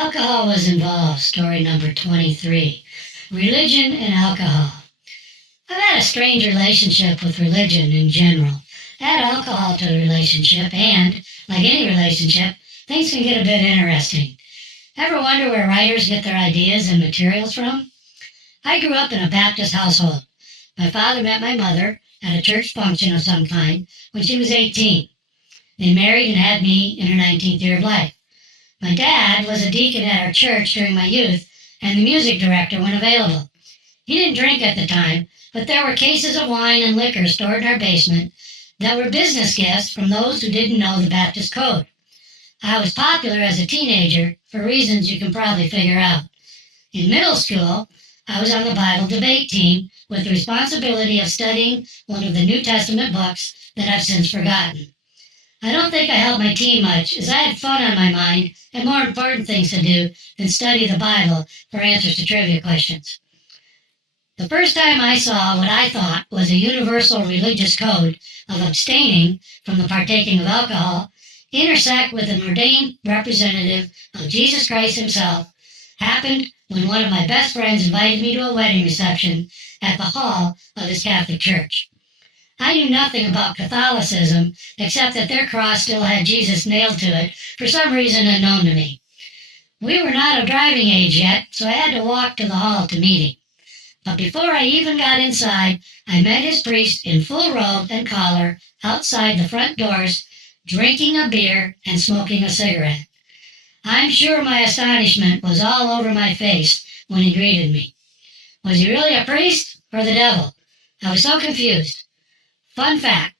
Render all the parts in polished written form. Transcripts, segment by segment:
Alcohol was involved, story number 23. Religion and alcohol. I've had a strange relationship with religion in general. Add alcohol to the relationship and, like any relationship, things can get a bit interesting. Ever wonder where writers get their ideas and materials from? I grew up in a Baptist household. My father met my mother at a church function of some kind when she was 18. They married and had me in her 19th year of life. My dad was a deacon at our church during my youth and the music director when available. He didn't drink at the time, but there were cases of wine and liquor stored in our basement that were business gifts from those who didn't know the Baptist code. I was popular as a teenager for reasons you can probably figure out. In middle school, I was on the Bible debate team with the responsibility of studying one of the New Testament books that I've since forgotten. I don't think I helped my team much, as I had fun on my mind and more important things to do than study the Bible for answers to trivia questions. The first time I saw what I thought was a universal religious code of abstaining from the partaking of alcohol intersect with an ordained representative of Jesus Christ himself happened when one of my best friends invited me to a wedding reception at the hall of his Catholic church. I knew nothing about Catholicism except that their cross still had Jesus nailed to it for some reason unknown to me. We were not of driving age yet, so I had to walk to the hall to meet him. But before I even got inside, I met his priest in full robe and collar outside the front doors, drinking a beer and smoking a cigarette. I'm sure my astonishment was all over my face when he greeted me. Was he really a priest or the devil? I was so confused. Fun fact,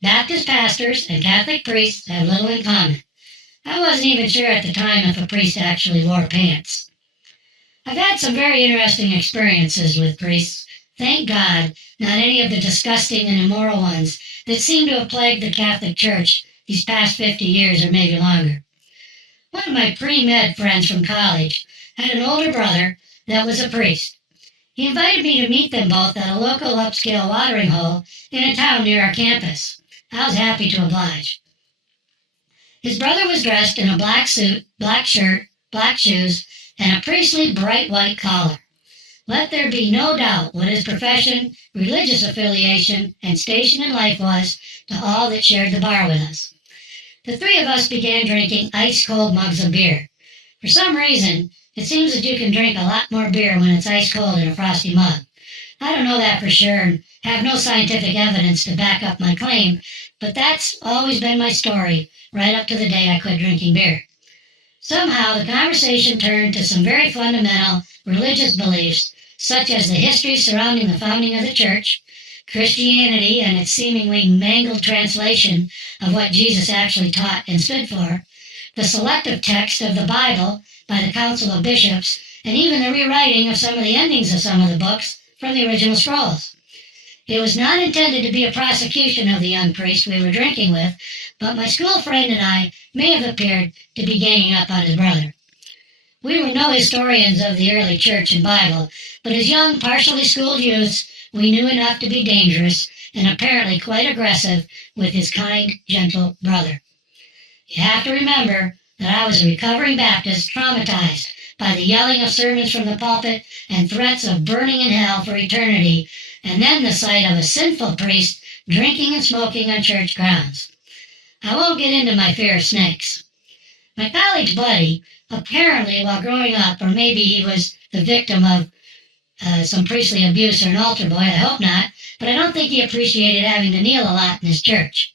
Baptist pastors and Catholic priests have little in common. I wasn't even sure at the time if a priest actually wore pants. I've had some very interesting experiences with priests. Thank God, not any of the disgusting and immoral ones that seem to have plagued the Catholic Church these past 50 years or maybe longer. One of my pre-med friends from college had an older brother that was a priest. He invited me to meet them both at a local upscale watering hole in a town near our campus. I was happy to oblige. His brother was dressed in a black suit, black shirt, black shoes, and a priestly bright white collar. Let there be no doubt what his profession, religious affiliation, and station in life was to all that shared the bar with us. The three of us began drinking ice-cold mugs of beer. For some reason, it seems that you can drink a lot more beer when it's ice cold in a frosty mug. I don't know that for sure and have no scientific evidence to back up my claim, but that's always been my story right up to the day I quit drinking beer. Somehow the conversation turned to some very fundamental religious beliefs, such as the history surrounding the founding of the church, Christianity and its seemingly mangled translation of what Jesus actually taught and stood for, the selective text of the Bible by the Council of Bishops, and even the rewriting of some of the endings of some of the books from the original scrolls. It was not intended to be a prosecution of the young priest we were drinking with, but my school friend and I may have appeared to be ganging up on his brother. We were no historians of the early church and Bible, but as young, partially schooled youths, we knew enough to be dangerous and apparently quite aggressive with his kind, gentle brother. You have to remember that I was a recovering Baptist traumatized by the yelling of sermons from the pulpit and threats of burning in hell for eternity, and then the sight of a sinful priest drinking and smoking on church grounds. I won't get into my fear of snakes. My college buddy, apparently while growing up, or maybe he was the victim of some priestly abuse or an altar boy, I hope not, but I don't think he appreciated having to kneel a lot in his church.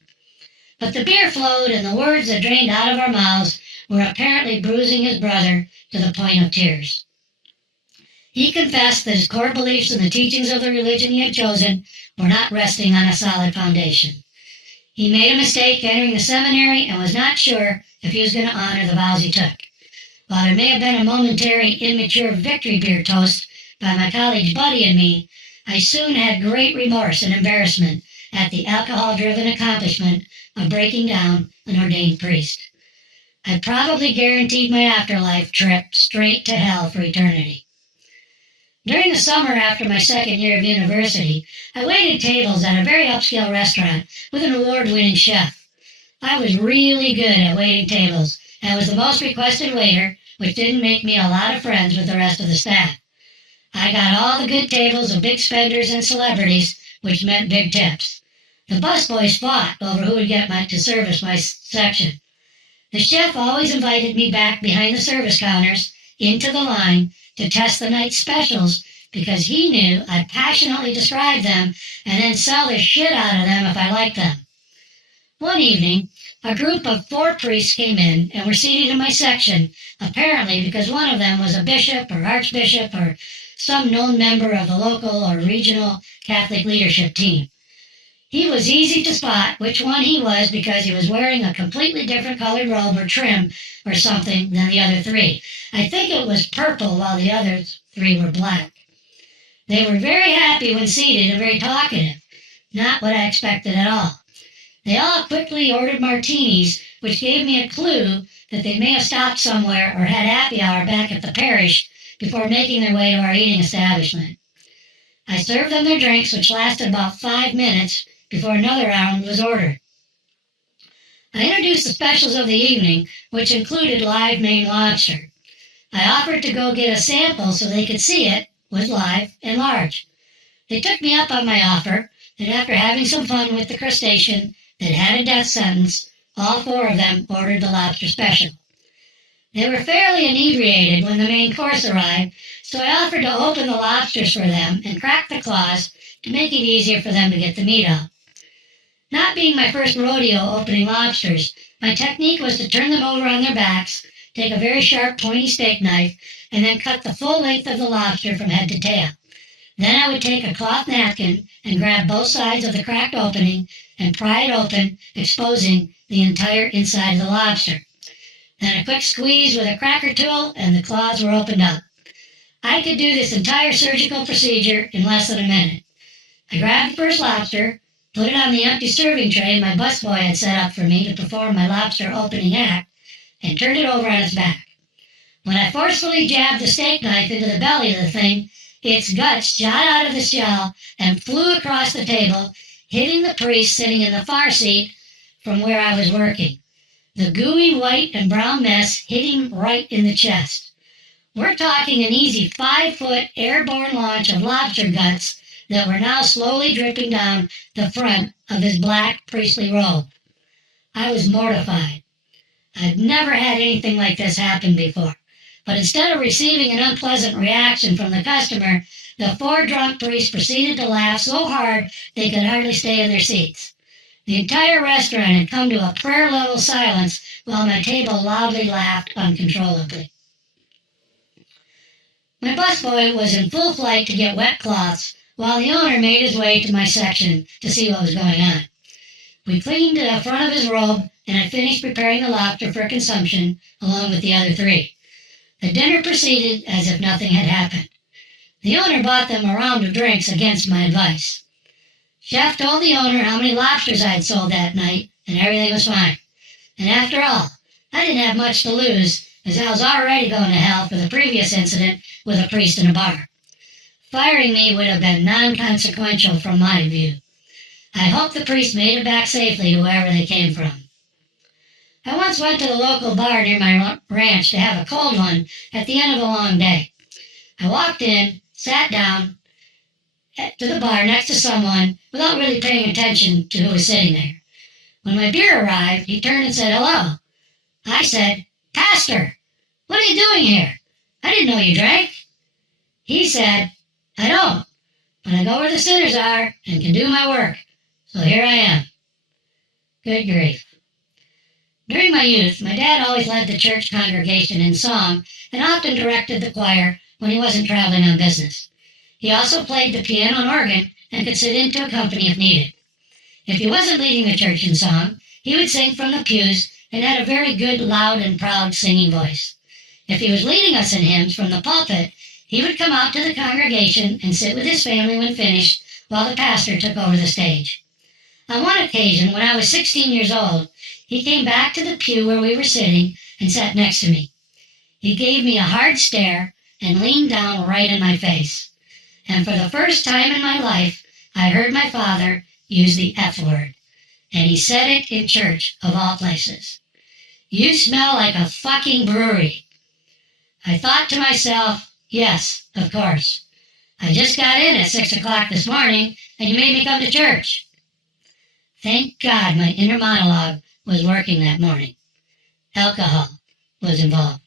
But the beer flowed and the words that drained out of our mouths were apparently bruising his brother to the point of tears. He confessed that his core beliefs and the teachings of the religion he had chosen were not resting on a solid foundation. He made a mistake entering the seminary and was not sure if he was going to honor the vows he took. While there may have been a momentary immature victory beer toast by my college buddy and me, I soon had great remorse and embarrassment at the alcohol-driven accomplishment of breaking down an ordained priest. I probably guaranteed my afterlife trip straight to hell for eternity. During the summer after my second year of university, I waited tables at a very upscale restaurant with an award-winning chef. I was really good at waiting tables and was the most requested waiter which didn't make me a lot of friends with the rest of the staff. I got all the good tables of big spenders and celebrities, which meant big tips. The busboys fought over who would get to service my section. The chef always invited me back behind the service counters into the line to test the night's specials because he knew I'd passionately describe them and then sell the shit out of them if I liked them. One evening, a group of 4 priests came in and were seated in my section, apparently because one of them was a bishop or archbishop or some known member of the local or regional Catholic leadership team. He was easy to spot which one he was because he was wearing a completely different colored robe or trim or something than the other 3. I think it was purple while the other 3 were black. They were very happy when seated and very talkative, not what I expected at all. They all quickly ordered martinis, which gave me a clue that they may have stopped somewhere or had happy hour back at the parish before making their way to our eating establishment. I served them their drinks, which lasted about 5 minutes before another round was ordered. I introduced the specials of the evening, which included live Maine lobster. I offered to go get a sample so they could see it was live and large. They took me up on my offer, and after having some fun with the crustacean that had a death sentence, all 4 of them ordered the lobster special. They were fairly inebriated when the main course arrived, so I offered to open the lobsters for them and crack the claws to make it easier for them to get the meat out. Not being my first rodeo opening lobsters, my technique was to turn them over on their backs, take a very sharp pointy steak knife, and then cut the full length of the lobster from head to tail. Then I would take a cloth napkin and grab both sides of the cracked opening and pry it open, exposing the entire inside of the lobster. Then a quick squeeze with a cracker tool and the claws were opened up. I could do this entire surgical procedure in less than a minute. I grabbed the first lobster, put it on the empty serving tray my busboy had set up for me to perform my lobster opening act, and turned it over on its back. When I forcefully jabbed the steak knife into the belly of the thing, its guts shot out of the shell and flew across the table, hitting the priest sitting in the far seat from where I was working. The gooey white and brown mess hit him right in the chest. We're talking an easy 5-foot airborne launch of lobster guts that were now slowly dripping down the front of his black priestly robe. I was mortified. I'd never had anything like this happen before, but instead of receiving an unpleasant reaction from the customer, the 4 drunk priests proceeded to laugh so hard they could hardly stay in their seats. The entire restaurant had come to a prayer-level silence while my table loudly laughed uncontrollably. My busboy was in full flight to get wet cloths while the owner made his way to my section to see what was going on. We cleaned the front of his robe, and I finished preparing the lobster for consumption along with the other 3. The dinner proceeded as if nothing had happened. The owner bought them a round of drinks against my advice. Chef told the owner how many lobsters I had sold that night, and everything was fine. And after all, I didn't have much to lose, as I was already going to hell for the previous incident with a priest in a bar. Firing me would have been non-consequential from my view. I hope the priest made it back safely to wherever they came from. I once went to the local bar near my ranch to have a cold one at the end of a long day. I walked in, sat down to the bar next to someone without really paying attention to who was sitting there. When my beer arrived, he turned and said, "Hello." I said, "Pastor, what are you doing here? I didn't know you drank." He said, "I don't, but I go where the sinners are and can do my work. So here I am." Good grief. During my youth, my dad always led the church congregation in song and often directed the choir when he wasn't traveling on business. He also played the piano and organ and could sit in to accompany if needed. If he wasn't leading the church in song, he would sing from the pews and had a very good, loud, and proud singing voice. If he was leading us in hymns from the pulpit, he would come out to the congregation and sit with his family when finished while the pastor took over the stage. On one occasion, when I was 16 years old, he came back to the pew where we were sitting and sat next to me. He gave me a hard stare and leaned down right in my face. And for the first time in my life, I heard my father use the F word. And he said it in church, of all places. "You smell like a fucking brewery." I thought to myself, yes, of course. I just got in at 6 o'clock this morning, and you made me come to church. Thank God my inner monologue was working that morning. Alcohol was involved.